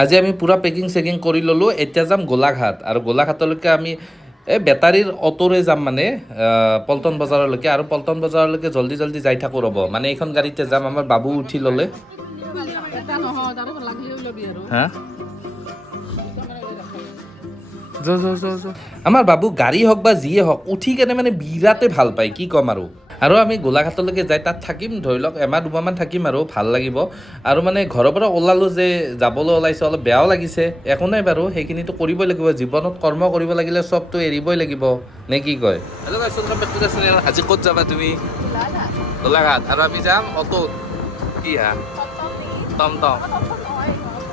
আজি আমি পুৰা পেকিং চেকিং কৰি ল'লোঁ। এতিয়া যাম গোলাঘাট, আৰু গোলাঘাটলৈকে আমি এই বেটাৰীৰ অ'টোৰে যাম, মানে পল্টন বজাৰলৈকে। আৰু পল্টন বজাৰলৈকে জল্দি জল্দি যাই থাকোঁ ৰ'ব, মানে এইখন গাড়ীতে যাম। আমাৰ বাবু উঠি ল'লে। হা আমাৰ বাবু গাড়ী হওক বা যিয়ে হওক উঠি কেনে মানে বিৰাটেই ভাল পায়, কি ক'ম আৰু আমি গোলাঘাটলৈকে যাই তাত থাকিম, ধৰি লওক এমাহ দুমাহমান থাকিম আৰু ভাল লাগিব। আৰু মানে ঘৰৰ পৰা ওলালোঁ যে যাবলৈ ওলাইছোঁ, অলপ বেয়াও লাগিছে, একো নাই বাৰু, সেইখিনিতো কৰিবই লাগিব। জীৱনত কৰ্ম কৰিব লাগিলে চবটো এৰিবই লাগিব, নে কি কয়? Hello' guys, welcome back to the channel. আজি ক'ত যাবা তুমি? গোলাঘাট। আৰু আমি যাম অ'টোত। কি হা? টমটম।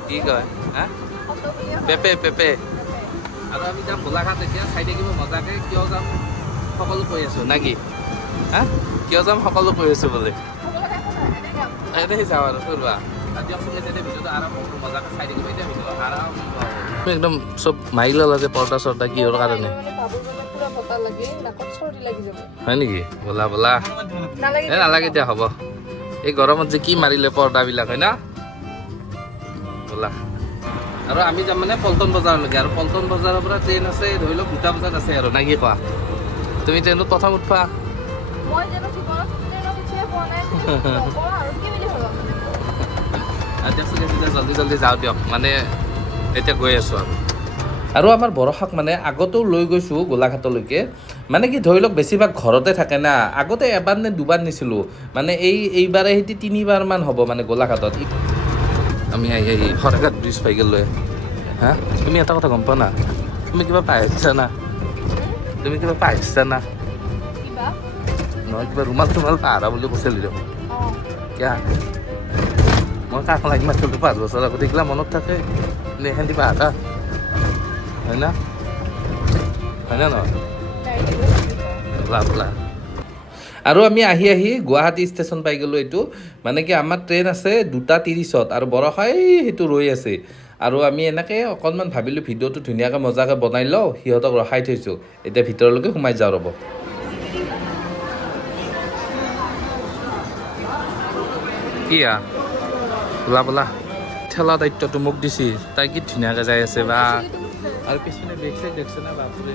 কি কয় হা? পেপে। আৰু আমি যাম গোলাঘাট। এতিয়া চাই থাকিব মজাকৈ, কিয় যাম সকলো কৈ আছোঁ না কি? হা, কিয় যাম সকলো কৈ আছোঁ বোলে। এনেই যাওঁ আৰু ফুৰবা। দিয়কচোন, এতিয়া ভিডিঅ'টো আৰম্ভ কৰোঁ, মজাকৈ চাই থাকিব। এতিয়া ভিডিঅ' আৰম্ভ একদম চব মাৰি ল'লা যে পৰ্দা চৰ্দা, কিহৰ কাৰণে? হয় নেকি? বলা নালাগে দিয়া, হ'ব। এই গৰমত যে কি মাৰিলে পৰ্দাবিলাক, হয় না? বলা। আৰু আমি যাম মানে পল্টন বজাৰলৈকে, আৰু পল্টন বজাৰৰ পৰা ট্ৰেইন আছে, ধৰি লওক 2টা বজাত আছে আৰু, না কি কোৱা? তুমি ট্ৰেইনত প্ৰথম উঠবা? জল্দি জল্দি যাওঁ দিয়ক, মানে এতিয়া গৈ আছোঁ আৰু আমাৰ বৰষাক মানে আগতেও লৈ গৈছোঁ গোলাঘাটলৈকে। মানে কি ধৰি লওক বেছিভাগ ঘৰতে থাকে না। আগতে এবাৰ নে দুবাৰ নিছিলোঁ, মানে এইবাৰে সেতি 3বাৰমান হ'ব মানে গোলাঘাটত। আমি আহি শৰাইঘাট ব্ৰিজ পাই গ'লোঁ। হা, তুমি এটা কথা গম পোৱা না? তুমি কিবা পাইছা না? নহয়, কিবা ৰুমাল পাহৰা বুলি কৈছিলি দিয়ক। কিয়া মই কাক লাগি মাতিলোঁ 5 বছৰ আগতে, এইগিলা মনত থাকে নে? সেহেঁতি পাহৰা, হয় না নহয়? বলা। আৰু আমি আহি গুৱাহাটী ষ্টেচন পাই গ'লোঁ। এইটো মানে কি আমাৰ ট্ৰেইন আছে 2:30, আৰু বৰষাই সেইটো ৰৈ আছে। আৰু আমি এনেকৈ অকণমান ভাবিলোঁ ভিডিঅ'টো ধুনীয়াকৈ মজাকৈ বনাই লওঁ, সিহঁতক ৰখাই থৈছোঁ। এতিয়া ভিতৰলৈকে সোমাই যাওঁ ৰ'ব। কিয়া বলা, ঠেলা দায়িত্বটো মোক দিছি, তাই কি ধুনীয়াকৈ যাই আছে বা। আৰু পিছপিনে বেগ চাইড দেখছে না, বাপৰে।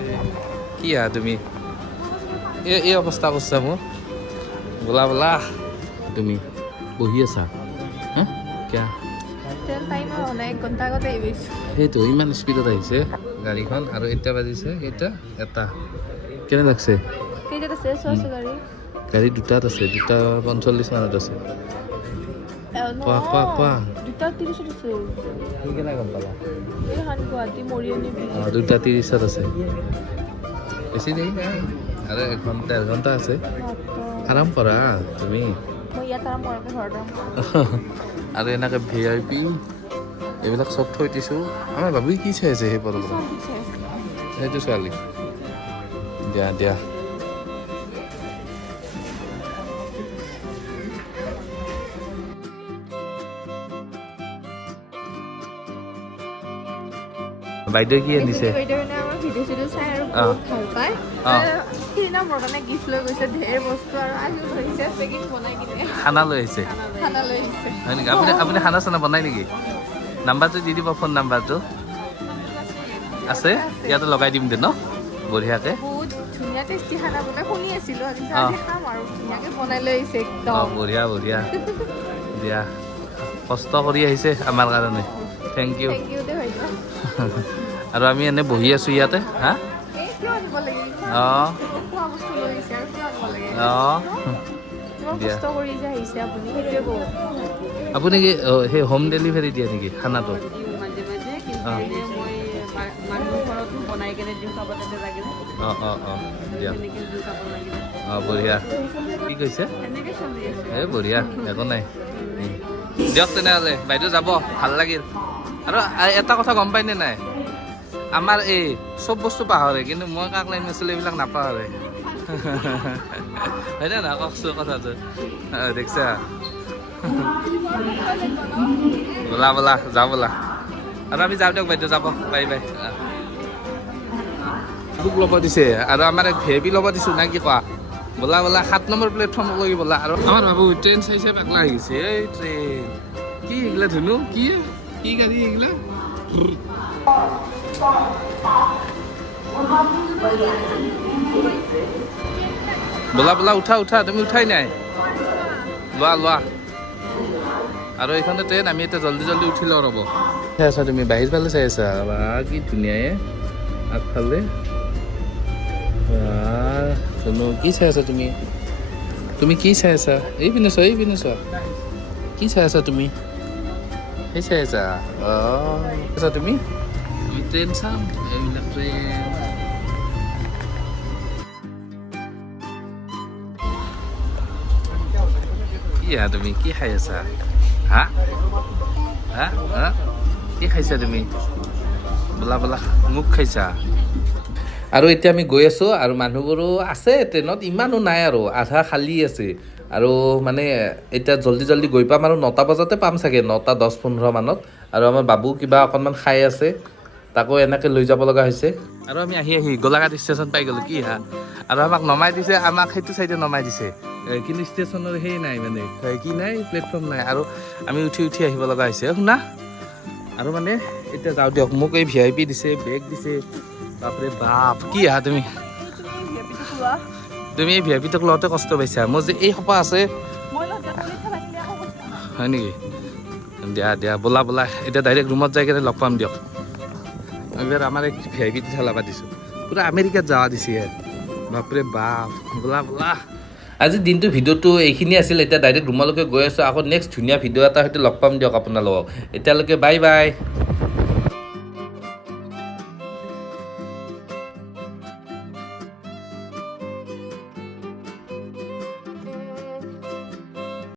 কি তুমি এই অৱস্থা কৰিছা মোৰ। বলা তুমি বহি আছা, হা? কিয়া সেইটো ইমান স্পীডত আহিছে গাড়ীখন। আৰু এতিয়া বাজিছে এটা কেনে লাগছে? গাড়ী 2টাত আছে, 2:45 মানত আছে। কোৱা। 2:30 আছে, বেছি দেৰি নাই, আৰু 1-1.5 ঘণ্টা আছে। আৰাম কৰা তুমি। আৰু এনেকৈ VIP এইবিলাক চব থৈ দিছোঁ। আমাৰ বাবুই কি চাই আছে সেই পদত? সেইটো ছোৱালী। দিয়া বাইদেউ কি আনিছে? খানা লৈ আহিছে, হয় নেকি? আপুনি খানা চানা বনাই নেকি? নাম্বাৰটো দি দিব, ফোন নাম্বাৰটো আছে ইয়াতে লগাই দিম দে ন, বঢ়িয়াকৈ। বঢ়িয়া দিয়া, কষ্ট কৰি আহিছে আমাৰ কাৰণে, থেংক ইউ। আৰু আমি এনে বহি আছোঁ ইয়াতে। হা, আপুনি কি সেই হোম ডেলিভাৰী দিয়ে নেকি খানাটো? দিয়া বঢ়িয়া। কি কৈছে? বঢ়িয়া, একো নাই দিয়ক তেনেহ'লে। বাইদেউ যাব, ভাল লাগিল। আৰু এটা কথা গম পায়নে নাই? আমাৰ এই চব বস্তু পাহৰে, কিন্তু মই কাক লাইন নাছিলোঁ এইবিলাক নাপাহৰে। হয় না কওকচোন কথাটো, দেখছা? বলা যাওঁ বলা। আৰু আমি যাওঁ দিয়ক, বাইদেউ যাব, বাই। বুক ল'ব দিছে, আৰু আমাৰ VIP ল'ব দিছোঁ, না কি কোৱা? বলা 7 নম্বৰ প্লেটফৰ্মলৈকে বলা। আৰু আমাৰ বাবু ট্ৰেইন চাইছে পাগলা হৈ গৈছে। এই ট্ৰেইন কি এইগিলা ধুনু, কি কি গাড়ী এইগিলা বোলা বোলা উঠা উঠা তুমি উঠাই নাই লোৱা লোৱা আৰু এইখনে ট্ৰেইন আমি এতিয়া জল্দি জল্দি উঠি লওঁ ৰ'ব চাই আছা তুমি বাহিৰ ফালে চাই আছা বা কি ধুনীয়াই আগফালে চোনো কি চাই আছা তুমি তুমি কি চাই আছা এই পিনে চোৱা কি চাই আছা তুমি সেই চাই আছা আছা তুমি আমি ট্ৰেইন চাম এইবিলাক ট্ৰেইন কি তুমি কি খাই আছা হা হা হা কি খাইছা তুমি বোলা বোলা মোক খাইছা আৰু এতিয়া আমি গৈ আছোঁ আৰু মানুহবোৰো আছে ট্ৰেইনত ইমানো নাই আৰু আধা খালী আছে আৰু মানে এতিয়া জল্দি জল্দি গৈ পাম আৰু 9টা বজাতে পাম চাগে 9টা 10-15 মানত আৰু আমাৰ বাবু কিবা অকণমান খাই আছে তাকো এনেকৈ লৈ যাব লগা হৈছে আৰু আমি আহি গোলাঘাট ষ্টেচন পাই গ'লোঁ কি হা আৰু আমাক নমাই দিছে আমাক সেইটো চাইডে নমাই দিছে কিন্তু ষ্টেচনৰ সেই নাই মানে কি নাই প্লেটফৰ্ম নাই আৰু আমি উঠি আহিব লগা হৈছে শুনা আৰু মানে এতিয়া যাওঁ দিয়ক মোক এই VIP দিছে বেগ দিছে বাপৰে বাপ কি হা তুমি এই VIP-টোক লওঁতে কষ্ট পাইছা মোৰ যে এই সোপা আছে হয় নেকি দিয়া বোলা এতিয়া ডাইৰেক্ট ৰুমত যাই কেনে লগ পাম দিয়ক এইবাৰ আমাৰ এই VIP-টো চলাব দিছোঁ পুৰা আমেৰিকাত যাৱা দিছে বাপৰে বাপ বোলা আজি দিনটো ভিডিঅ'টো এইখিনি আছিল এতিয়া ডাইৰেক্ট ৰুমলৈকে গৈ আছোঁ আকৌ নেক্সট ধুনীয়া ভিডিঅ' এটা সৈতে লগ পাম দিয়ক আপোনালোকক এতিয়ালৈকে বাই